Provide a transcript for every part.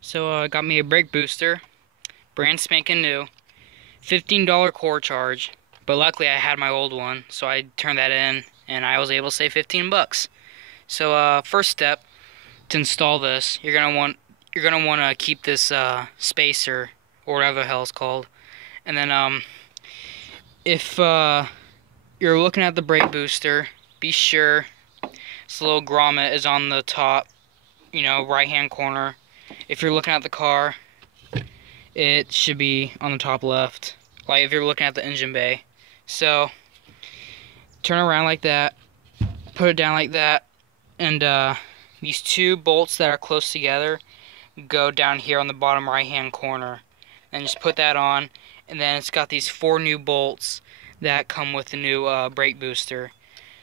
So I got me a brake booster, brand spanking new, $15 core charge. But luckily I had my old one, so I turned that in, and I was able to save 15 bucks. So first step to install this, you're gonna want to keep this spacer or whatever the hell it's called, and then if you're looking at the brake booster, be sure this little grommet is on the top, right hand corner. If you're looking at the car, it should be on the top left, like if you're looking at the engine bay. So turn around like that, put it down like that, and these two bolts that are close together go down here on the bottom right hand corner, and just put that on. And then it's got these 4 new bolts that come with the new brake booster.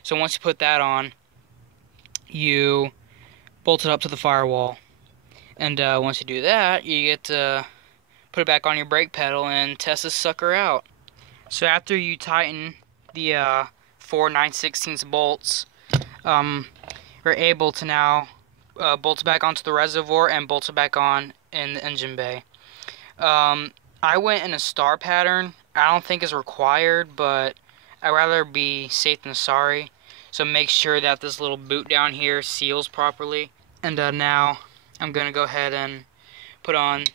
So once you put that on, you bolt it up to the firewall, and once you do that, you get to put it back on your brake pedal and test this sucker out. So after you tighten the 4 9/16 bolts, you're able to now bolt it back onto the reservoir and bolt it back on in the engine bay. I went in a star pattern. I don't think it's required, but I'd rather be safe than sorry. So make sure that this little boot down here seals properly. And now I'm gonna go ahead and put on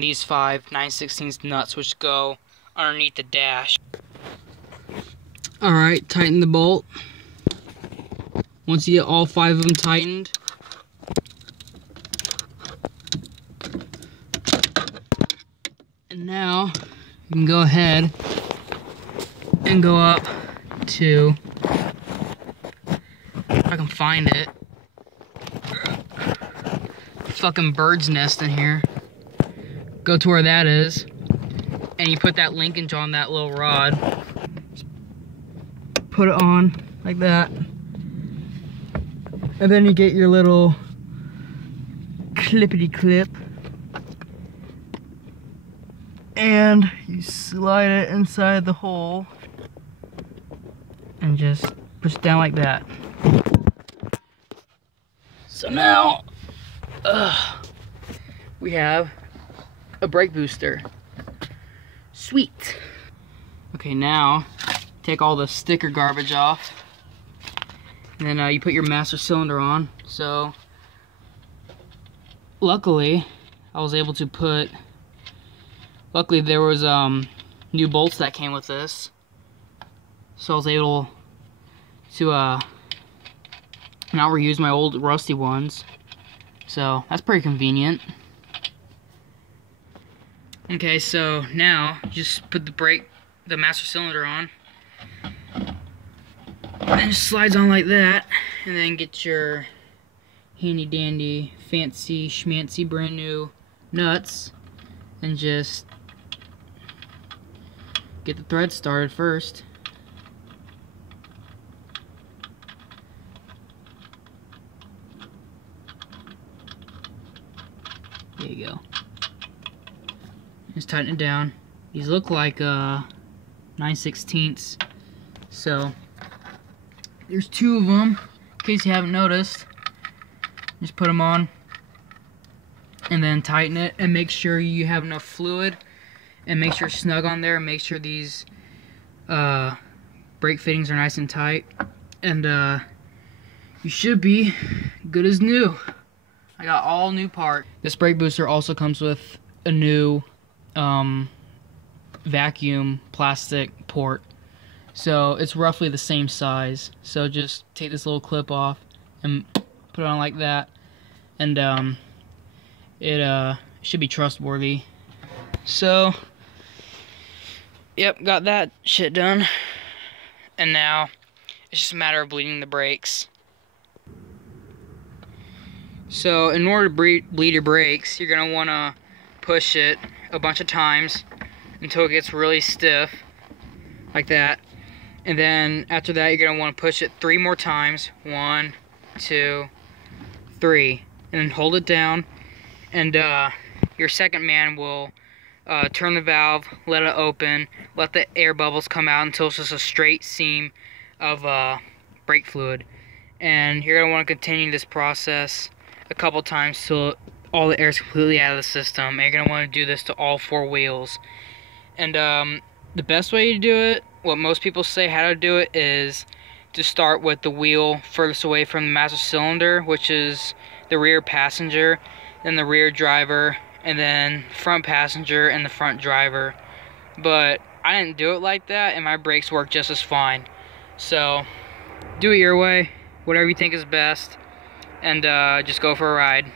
these 5 9/16 nuts, which go underneath the dash. Alright, tighten the bolt. Once you get all 5 of them tightened, and now you can go ahead and go up to, if I can find it, fucking bird's nest in here. Go to where that is, and you put that linkage on that little rod. Just put it on like that, and then you get your little clippity clip, and you slide it inside the hole and just push it down like that. So now we have a brake booster. Sweet. Okay, now take all the sticker garbage off, and then you put your master cylinder on. So luckily I was able to put, luckily there was new bolts that came with this, so I was able to not reuse my old rusty ones. So that's pretty convenient. Okay, so now just put the master cylinder on, and it slides on like that, and then get your handy dandy fancy schmancy brand new nuts, and just get the thread started first. There you go. Just tighten it down. These look like 9/16, so there's 2 of them, in case you haven't noticed. Just put them on, and then tighten it, and make sure you have enough fluid, and make sure it's snug on there, and make sure these brake fittings are nice and tight, and you should be good as new. I got all new parts. This brake booster also comes with a new vacuum plastic port, so it's roughly the same size. So just take this little clip off and put it on like that, and it should be trustworthy. So yep, got that shit done, and now it's just a matter of bleeding the brakes. So in order to bleed your brakes, you're gonna want to push it a bunch of times until it gets really stiff, like that. And then after that, you're gonna want to push it 3 more times. 1, 2, 3, and then hold it down. And your second man will turn the valve, let it open, let the air bubbles come out until it's just a straight seam of brake fluid. And you're gonna want to continue this process a couple times till all the air's completely out of the system. And you're going to want to do this to all 4 wheels. And the best way to do it, what most people say how to do it, is to start with the wheel furthest away from the master cylinder, which is the rear passenger, then the rear driver, and then front passenger and the front driver. But I didn't do it like that, and my brakes work just as fine. So do it your way, whatever you think is best, and just go for a ride.